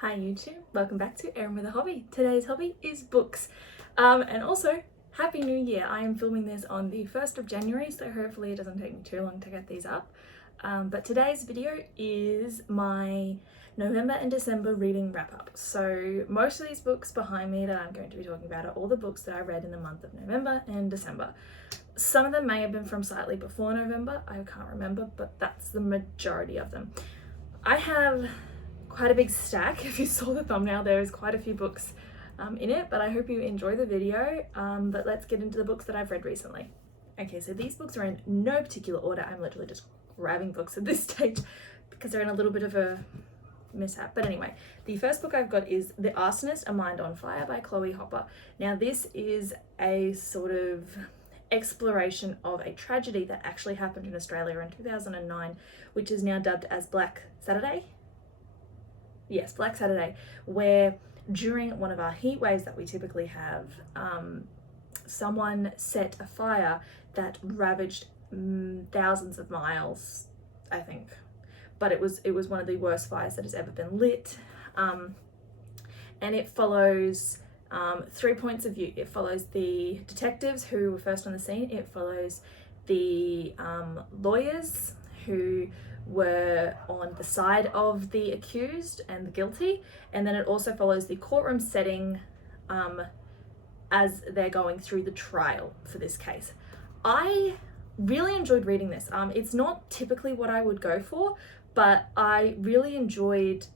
Hi YouTube, welcome back to Erin with a Hobby. Today's hobby is books. And also, Happy New Year. I am filming this on the 1st of January, so hopefully it doesn't take me too long to get these up. But today's video is my November and December reading wrap up. So most of these books behind me that I'm going to be talking about are all the books that I read in the month of November and December. Some of them may have been from slightly before November, I can't remember, but that's the majority of them. I have quite a big stack. If you saw the thumbnail, there is quite a few books in it, but I hope you enjoy the video. But let's get into the books that I've read recently. Okay, so these books are in no particular order. I'm literally just grabbing books at this stage because they're in a little bit of a mishap. But anyway, the first book I've got is The Arsonist, A Mind on Fire by Chloe Hopper. Now this is a sort of exploration of a tragedy that actually happened in Australia in 2009, which is now dubbed as Black Saturday. Yes, Black Saturday, where during one of our heat waves that we typically have, someone set a fire that ravaged thousands of miles, I think. But it was one of the worst fires that has ever been lit. And it follows 3 points of view. It follows the detectives who were first on the scene. It follows the lawyers who were on the side of the accused and the guilty, and then it also follows the courtroom setting as they're going through the trial for this case. I really enjoyed reading this. It's not typically what I would go for, but I really enjoyed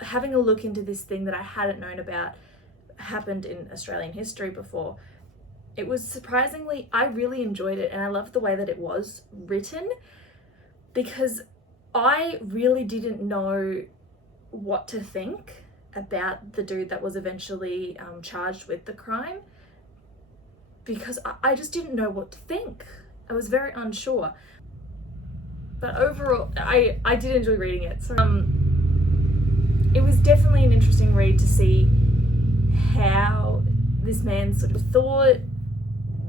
having a look into this thing that I hadn't known about happened in Australian history before. It was surprisingly, I really enjoyed it, and I loved the way that it was written, because I really didn't know what to think about the dude that was eventually charged with the crime, because I just didn't know what to think. I was very unsure. But overall, I did enjoy reading it. So it was definitely an interesting read to see how this man sort of thought,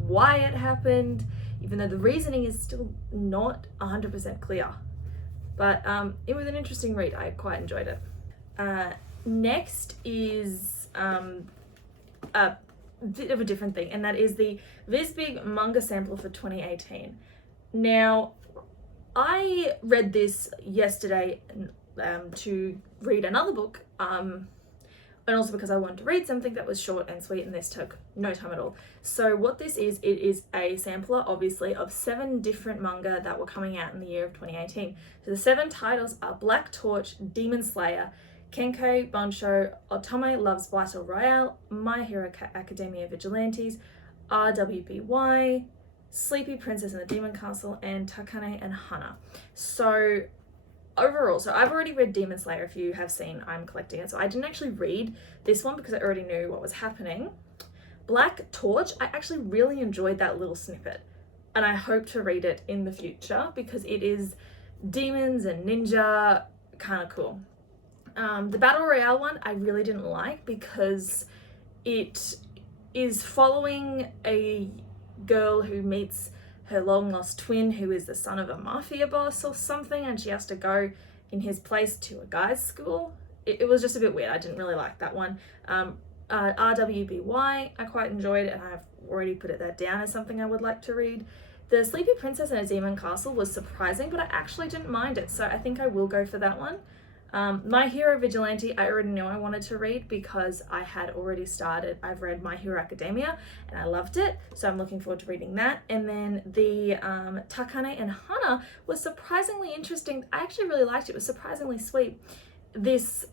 why it happened, even though the reasoning is still not 100% clear. But it was an interesting read. I quite enjoyed it. Next is a bit of a different thing, and that is the This Big Manga Sampler for 2018. Now, I read this yesterday to read another book, and also because I wanted to read something that was short and sweet, and this took no time at all. So what this is, it is a sampler, obviously, of 7 different manga that were coming out in the year of 2018. So the 7 titles are Black Torch, Demon Slayer, Kenkei Bonsho, Otome Loves Battle Royale, My Hero Academia Vigilantes, RWBY, Sleepy Princess and the Demon Castle, and Takane and Hana. So overall, so I've already read Demon Slayer. If you have seen, I'm collecting it. So I didn't actually read this one because I already knew what was happening. Black Torch, I actually really enjoyed that little snippet, and I hope to read it in the future because it is demons and ninja, kind of cool. The Battle Royale one I really didn't like because it is following a girl who meets her long lost twin who is the son of a mafia boss or something, and she has to go in his place to a guy's school. It was just a bit weird. I didn't really like that one. RWBY I quite enjoyed, and I've already put that down as something I would like to read. The Sleepy Princess and a Demon Castle was surprising, but I actually didn't mind it, so I think I will go for that one. My Hero Vigilante, I already knew I wanted to read because I had already started. I've read My Hero Academia and I loved it, so I'm looking forward to reading that. And then the Takane and Hana was surprisingly interesting. I actually really liked it. It was surprisingly sweet. This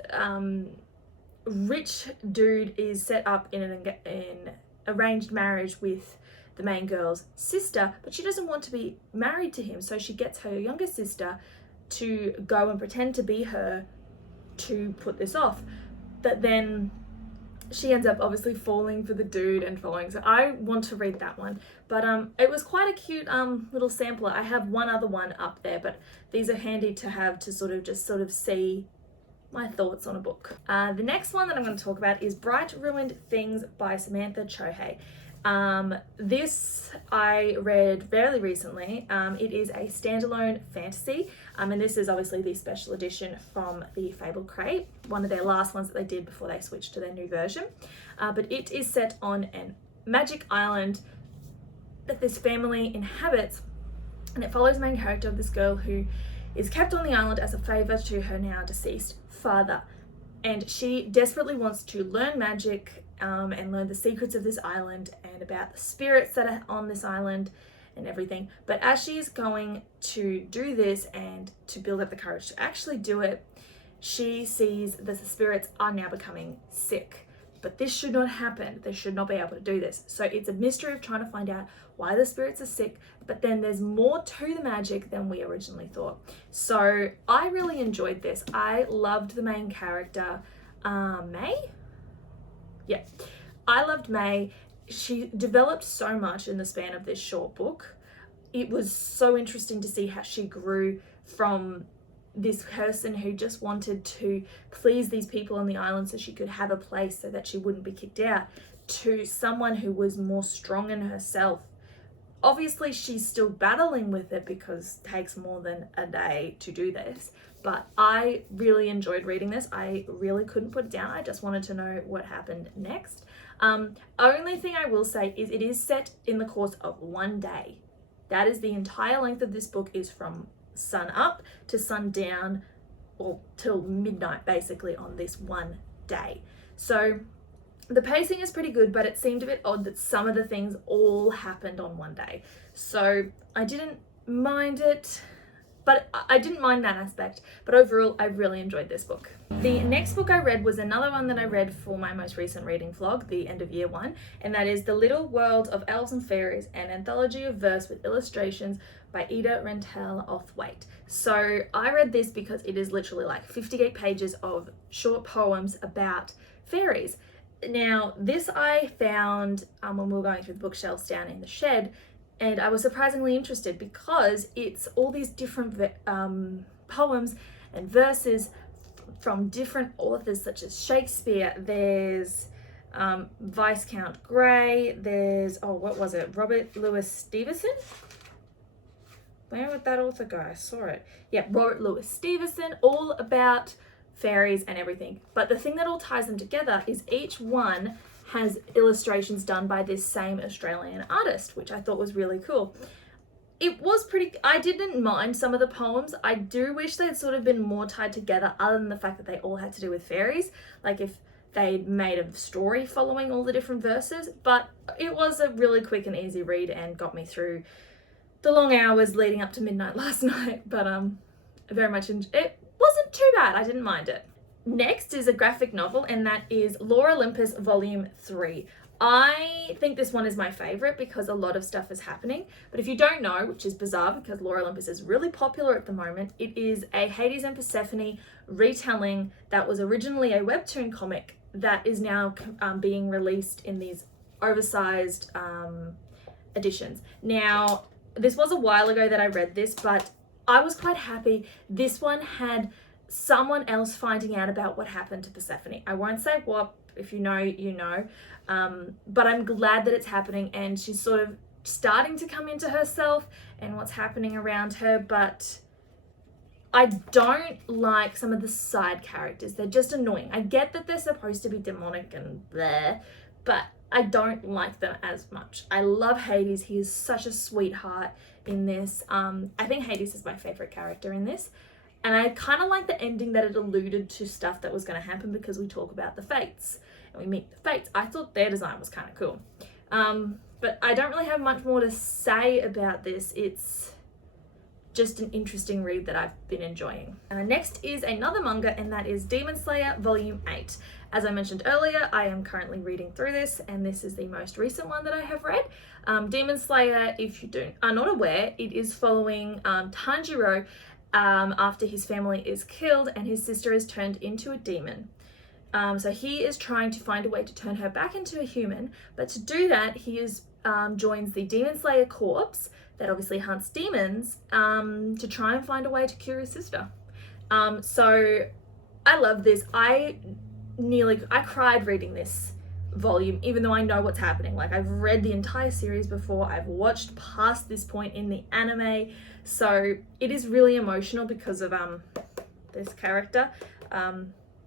rich dude is set up in an arranged marriage with the main girl's sister, but she doesn't want to be married to him, so she gets her younger sister to go and pretend to be her to put this off. But then she ends up obviously falling for the dude and following. So I want to read that one. But it was quite a cute little sampler. I have one other one up there, but these are handy to have to sort of see my thoughts on a book. The next one that I'm going to talk about is Bright Ruined Things by Samantha Chohei. This I read fairly recently. It is a standalone fantasy, and this is obviously the special edition from the Fable Crate, one of their last ones that they did before they switched to their new version. But it is set on a magic island that this family inhabits, and it follows the main character of this girl who is kept on the island as a favour to her now deceased father. And she desperately wants to learn magic and learn the secrets of this island and about the spirits that are on this island and everything. But as she is going to do this and to build up the courage to actually do it, she sees that the spirits are now becoming sick. But this should not happen. They should not be able to do this. So it's a mystery of trying to find out why the spirits are sick, but then there's more to the magic than we originally thought. So I really enjoyed this. I loved the main character, May? Yeah, I loved May. She developed so much in the span of this short book. It was so interesting to see how she grew from this person who just wanted to please these people on the island so she could have a place so that she wouldn't be kicked out, to someone who was more strong in herself. Obviously she's still battling with it because it takes more than a day to do this, but I really enjoyed reading this. I really couldn't put it down. I just wanted to know what happened next. Only thing I will say is it is set in the course of one day. That is the entire length of this book, is from sun up to sundown, or till midnight basically, on this one day. So the pacing is pretty good, but it seemed a bit odd that some of the things all happened on one day. So I didn't mind it, but I didn't mind that aspect. But overall, I really enjoyed this book. The next book I read was another one that I read for my most recent reading vlog, the end of year one, and that is The Little World of Elves and Fairies, an anthology of verse with illustrations by Ida Rentel-Othwaite. So I read this because it is literally like 58 pages of short poems about fairies. Now, this I found when we were going through the bookshelves down in the shed, and I was surprisingly interested because it's all these different poems and verses from different authors such as Shakespeare. There's Viscount Grey, there's, what was it, Robert Louis Stevenson? Where would that author go? I saw it. Yeah, Robert Louis Stevenson, all about fairies and everything. But the thing that all ties them together is each one has illustrations done by this same Australian artist, which I thought was really cool. It was pretty, I didn't mind some of the poems. I do wish they'd sort of been more tied together, other than the fact that they all had to do with fairies. Like if they'd made a story following all the different verses, but it was a really quick and easy read and got me through the long hours leading up to midnight last night. But very much it wasn't too bad. I didn't mind it. Next is a graphic novel, and that is Lore Olympus Volume 3. I think this one is my favorite because a lot of stuff is happening. But if you don't know, which is bizarre because Lore Olympus is really popular at the moment, it is a Hades and Persephone retelling that was originally a webtoon comic that is now being released in these oversized editions. Now, this was a while ago that I read this, but I was quite happy. This one had someone else finding out about what happened to Persephone. I won't say what, if you know, you know. But I'm glad that it's happening, and she's sort of starting to come into herself and what's happening around her. But I don't like some of the side characters. They're just annoying. I get that they're supposed to be demonic and bleh, but I don't like them as much. I love Hades. He is such a sweetheart in this. I think Hades is my favorite character in this. And I kind of like the ending that it alluded to stuff that was going to happen, because we talk about the Fates and we meet the Fates. I thought their design was kind of cool. But I don't really have much more to say about this. It's just an interesting read that I've been enjoying. Next is another manga, and that is Demon Slayer Volume 8. As I mentioned earlier, I am currently reading through this, and this is the most recent one that I have read. Demon Slayer, if you are not aware, it is following Tanjiro after his family is killed and his sister is turned into a demon. So he is trying to find a way to turn her back into a human, but to do that, he joins the Demon Slayer Corps that obviously hunts demons to try and find a way to cure his sister. So I love this. I cried reading this volume, even though I know what's happening. Like, I've read the entire series before, I've watched past this point in the anime, so it is really emotional because of this character,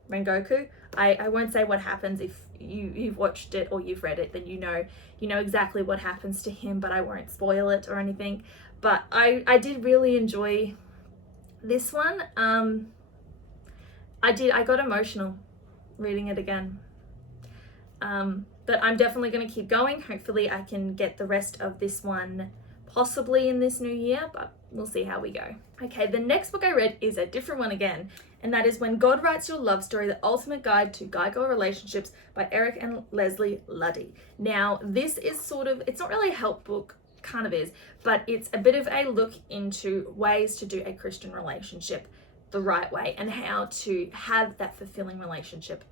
Rengoku. I won't say what happens. If you've watched it or you've read it, then you know exactly what happens to him, but I won't spoil it or anything. But I did really enjoy this one. I got emotional reading it again. But I'm definitely going to keep going. Hopefully I can get the rest of this one possibly in this new year, but we'll see how we go. Okay, the next book I read is a different one again, and that is When God Writes Your Love Story, The Ultimate Guide to Guy-Girl Relationships by Eric and Leslie Luddy. Now, this is sort of, it's not really a help book, kind of is, but it's a bit of a look into ways to do a Christian relationship the right way and how to have that fulfilling relationship.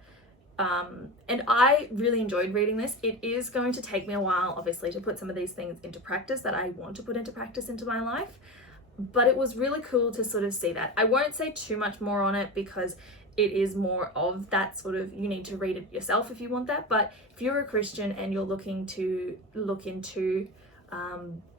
And I really enjoyed reading this. It is going to take me a while, obviously, to put some of these things into practice that I want to put into practice into my life, but it was really cool to sort of see that. I won't say too much more on it because it is more of that sort of, you need to read it yourself if you want that, but if you're a Christian and you're looking to look into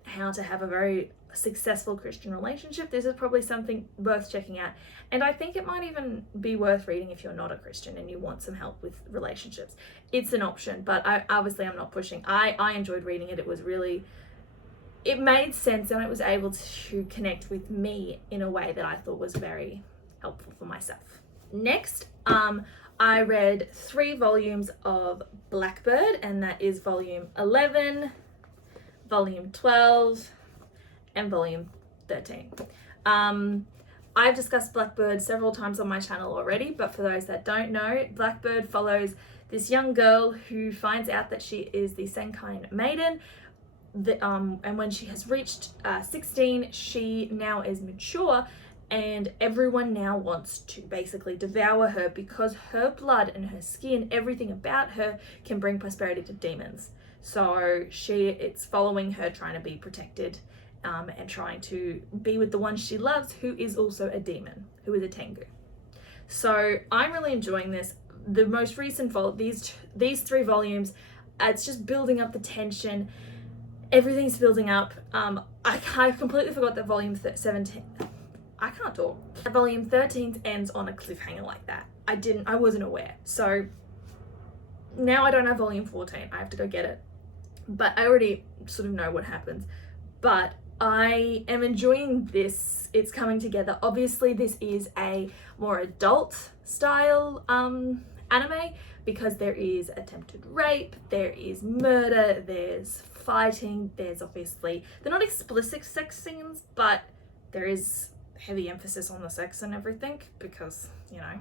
how to have a very successful Christian relationship, this is probably something worth checking out. And I think it might even be worth reading if you're not a Christian and you want some help with relationships. It's an option, but I'm not pushing. I enjoyed reading it. It was really, it made sense and it was able to connect with me in a way that I thought was very helpful for myself. Next, I read 3 volumes of Blackbird, and that is volume 11, volume 12, and volume 13. I've discussed Blackbird several times on my channel already, but for those that don't know, Blackbird follows this young girl who finds out that she is the Senkain maiden, and when she has reached 16, she now is mature, and everyone now wants to basically devour her because her blood and her skin, everything about her, can bring prosperity to demons. So it's following her trying to be protected and trying to be with the one she loves, who is also a demon, who is a Tengu. So I'm really enjoying this. The most recent these 3 volumes, it's just building up the tension. Everything's building up. I completely forgot that volume 17. I can't talk. Volume 13 ends on a cliffhanger like that. I wasn't aware. So now I don't have volume 14. I have to go get it. But I already sort of know what happens. But I am enjoying this. It's coming together. Obviously, this is a more adult style anime because there is attempted rape, there is murder, there's fighting, there's obviously, they're not explicit sex scenes, but there is heavy emphasis on the sex and everything because, you know.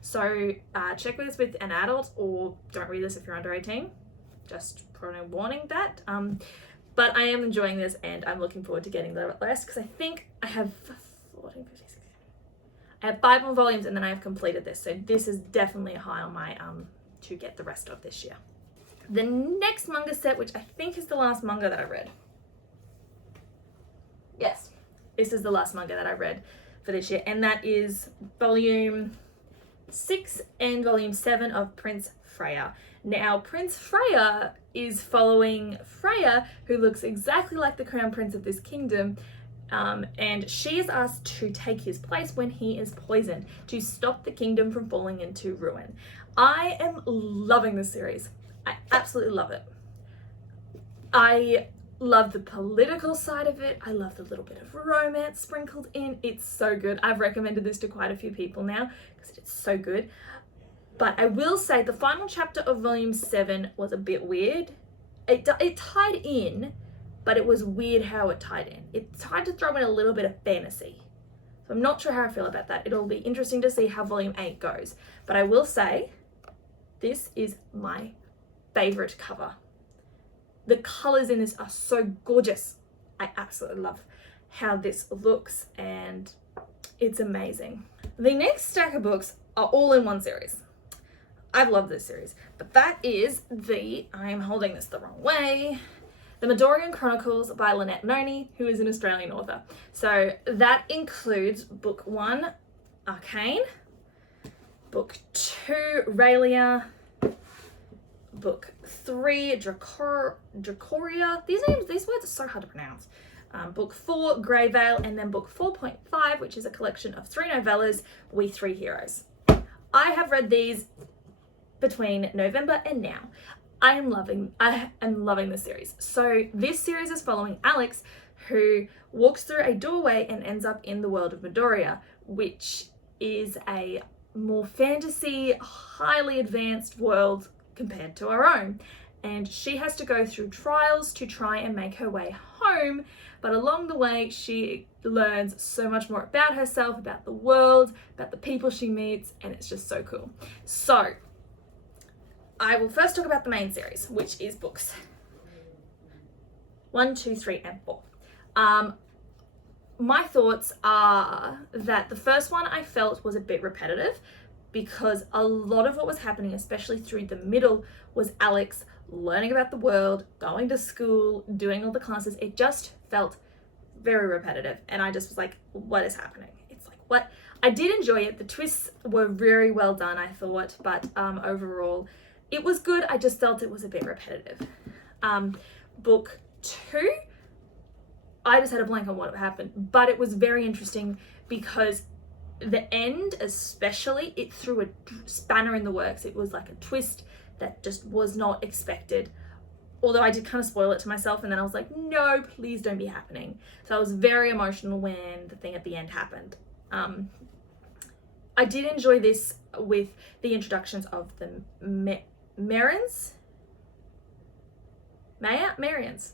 So check this with an adult, or don't read this if you're under 18. Just probably warning that. But I am enjoying this and I'm looking forward to getting the rest because I think I have 14, 15, 16. I have 5 more volumes and then I have completed this. So this is definitely high on my to get the rest of this year. The next manga set, which I think is the last manga that I read. Yes, this is the last manga that I read for this year, and that is volume 6 and volume 7 of Prince Freya. Now, Prince Freya is following Freya, who looks exactly like the crown prince of this kingdom, and she is asked to take his place when he is poisoned to stop the kingdom from falling into ruin. I am loving this series. I absolutely love it. I love the political side of it. I love the little bit of romance sprinkled in. It's so good. I've recommended this to quite a few people now because it's so good. But I will say the final chapter of volume 7 was a bit weird. It tied in, but it was weird how it tied in. It tried to throw in a little bit of fantasy. So I'm not sure how I feel about that. It'll be interesting to see how volume 8 goes. But I will say, this is my favorite cover. The colors in this are so gorgeous. I absolutely love how this looks and it's amazing. The next stack of books are all in one series. I've loved this series, but that is I'm holding this the wrong way, The Midorian Chronicles by Lynette Noni, who is an Australian author. So that includes book 1, Arcane, book 2, Raylia, book 3, Dracoria. These words are so hard to pronounce. Book 4, Grey Veil, and then book 4.5, which is a collection of 3 novellas, We Three Heroes. I have read these between November and now. I am loving this series. So this series is following Alex, who walks through a doorway and ends up in the world of Midoriya, which is a more fantasy, highly advanced world compared to our own. And she has to go through trials to try and make her way home, but along the way she learns so much more about herself, about the world, about the people she meets, and it's just so cool. So I will first talk about the main series, which is books 1, 2, 3, and 4. My thoughts are that the first one I felt was a bit repetitive because a lot of what was happening, especially through the middle, was Alex learning about the world, going to school, doing all the classes. It just felt very repetitive, and I just was like, what is happening? It's like, what? I did enjoy it. The twists were very well done, I thought, but overall it was good. I just felt it was a bit repetitive. Book 2, I just had a blank on what happened, but it was very interesting because the end, especially, it threw a spanner in the works. It was like a twist that just was not expected. Although I did kind of spoil it to myself, and then I was like, no, please don't be happening. So I was very emotional when the thing at the end happened. I did enjoy this with the introductions of the Marians,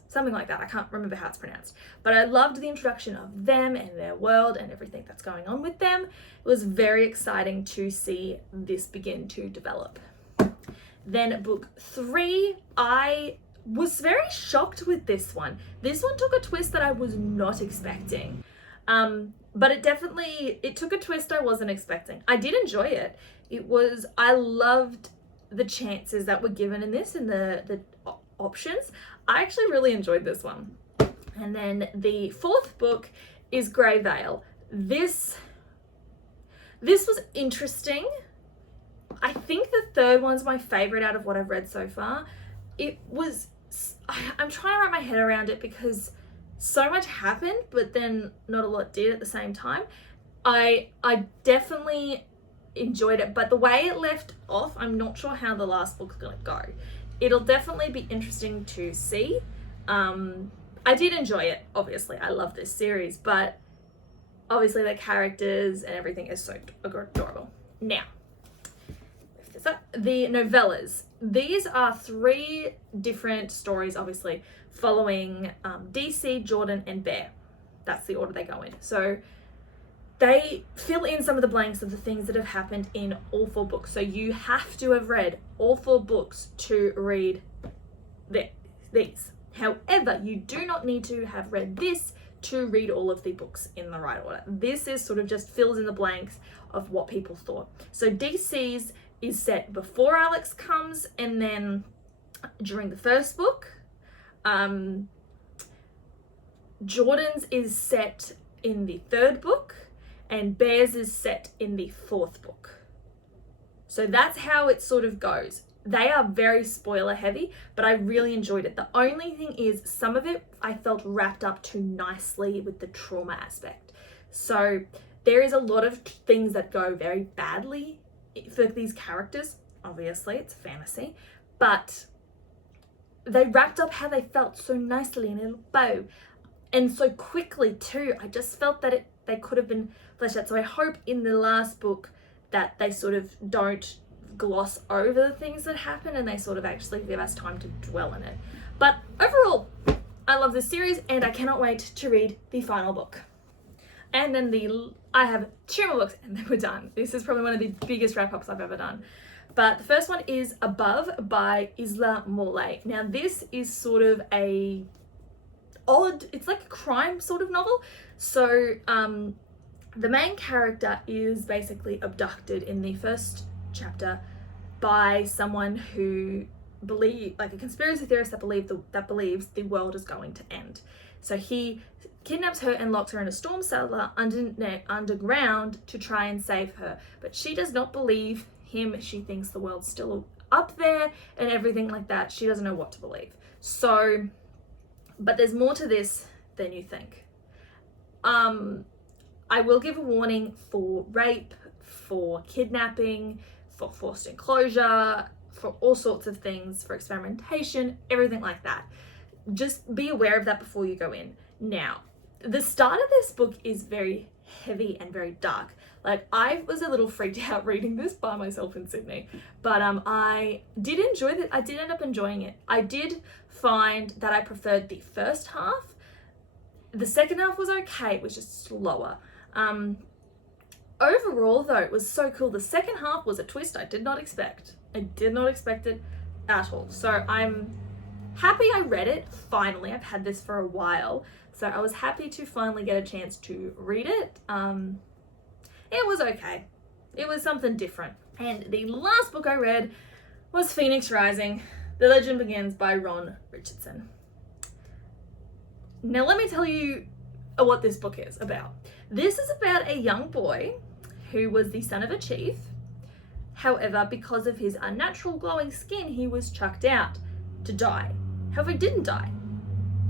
something like that. I can't remember how it's pronounced, but I loved the introduction of them and their world and everything that's going on with them. It was very exciting to see this begin to develop. Then book 3, I was very shocked with this one. This one took a twist that I was not expecting. But it took a twist I wasn't expecting. I did enjoy it. I loved the chances that were given in this and the options. I actually really enjoyed this one. And then the 4th book is Grey Veil. This was interesting. I think the 3rd one's my favorite out of what I've read so far. I'm trying to wrap my head around it because so much happened, but then not a lot did at the same time. I definitely enjoyed it, but the way it left off, I'm not sure how the last book's gonna go. It'll definitely be interesting to see. I did enjoy it, obviously. I love this series, but obviously the characters and everything is so adorable. Now, the novellas. These are 3 different stories, obviously, following DC, Jordan, and Bear. That's the order they go in. So they fill in some of the blanks of the things that have happened in all 4 books. So you have to have read all 4 books to read these. However, you do not need to have read this to read all of the books in the right order. This is sort of just fills in the blanks of what people thought. So DC's is set before Alex comes, and then during the first book. Jordan's is set in the 3rd book, and Bear's is set in the 4th book. So that's how it sort of goes. They are very spoiler heavy, but I really enjoyed it. The only thing is some of it I felt wrapped up too nicely with the trauma aspect. So there is a lot of things that go very badly for these characters. Obviously, it's fantasy, but they wrapped up how they felt so nicely in a little bow and so quickly too. I just felt that they could have been fleshed out. So I hope in the last book that they sort of don't gloss over the things that happen and they sort of actually give us time to dwell in it. But overall, I love this series and I cannot wait to read the final book. And then I have 2 more books and then we're done. This is probably one of the biggest wrap-ups I've ever done. But the first one is Above by Isla Morley. Now this is sort of it's like a crime sort of novel. So the main character is basically abducted in the first chapter by someone who like a conspiracy theorist that believes the world is going to end. So he kidnaps her and locks her in a storm cellar underground to try and save her. But she does not believe him. She thinks the world's still up there and everything like that. She doesn't know what to believe. So, but there's more to this than you think. I will give a warning for rape, for kidnapping, for forced enclosure, for all sorts of things, for experimentation, everything like that. Just be aware of that before you go in. Now, the start of this book is very heavy and very dark. Like, I was a little freaked out reading this by myself in Sydney, but I did enjoy it. I did end up enjoying it. I did find that I preferred the first half. The second half was okay, it was just slower. Overall though, it was so cool. The second half was a twist I did not expect. I did not expect it at all. So I'm happy I read it finally. I've had this for a while, so I was happy to finally get a chance to read it. It was okay. It was something different. And the last book I read was Phoenix Rising, The Legend Begins by Ron Richardson. Now let me tell you what this book is about. This is about a young boy who was the son of a chief. However, because of his unnatural glowing skin, he was chucked out to die. However, he didn't die,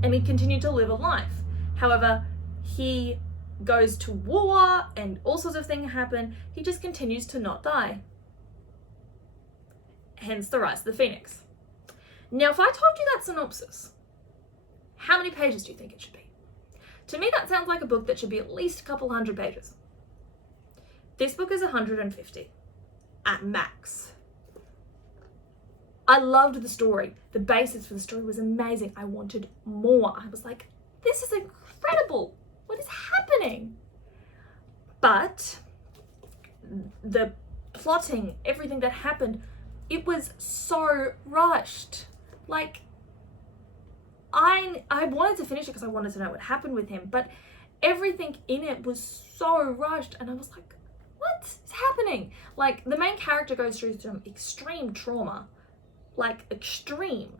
and he continued to live a life. However, he goes to war and all sorts of things happen. He just continues to not die. Hence the rise of the Phoenix. Now, if I told you that synopsis, how many pages do you think it should be? To me, that sounds like a book that should be at least a couple hundred pages. This book is 150 at max. I loved the story. The basis for the story was amazing. I wanted more. I was like, this is incredible. What is happening? But the plotting, everything that happened, it was so rushed. Like, I wanted to finish it because I wanted to know what happened with him, but everything in it was so rushed, and I was like, what is happening? Like, the main character goes through some extreme trauma, like extreme,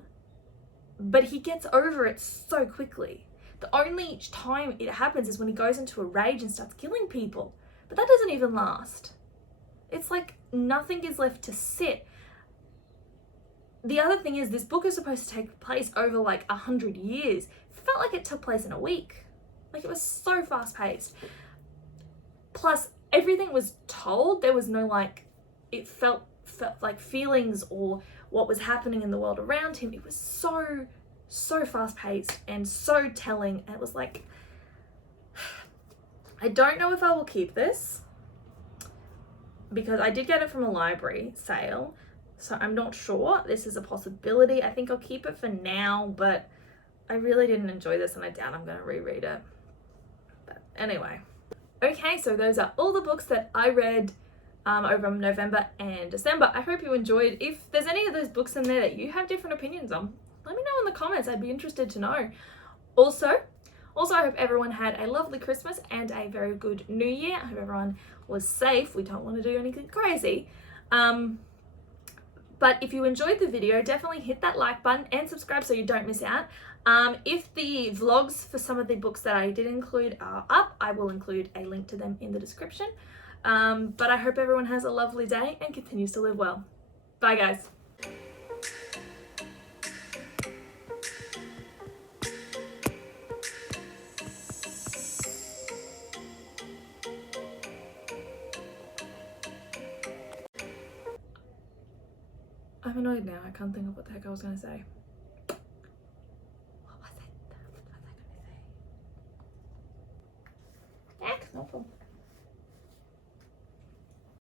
but he gets over it so quickly. The only time it happens is when he goes into a rage and starts killing people, but that doesn't even last. It's like nothing is left to sit. The other thing is, this book is supposed to take place over like 100 years. It felt like it took place in a week. Like, it was so fast paced. Plus, everything was told. There was no like, it felt like feelings or what was happening in the world around him. It was so fast paced and so telling. And it was like, I don't know if I will keep this because I did get it from a library sale. So I'm not sure. This is a possibility. I think I'll keep it for now, but I really didn't enjoy this and I doubt I'm going to reread it. But anyway. Okay, so those are all the books that I read over November and December. I hope you enjoyed. If there's any of those books in there that you have different opinions on, let me know in the comments. I'd be interested to know. Also, I hope everyone had a lovely Christmas and a very good New Year. I hope everyone was safe. We don't want to do anything crazy. But if you enjoyed the video, definitely hit that like button and subscribe so you don't miss out. If the vlogs for some of the books that I did include are up, I will include a link to them in the description. But I hope everyone has a lovely day and continues to live well. Bye, guys. I'm annoyed now. I can't think of what the heck I was going to say.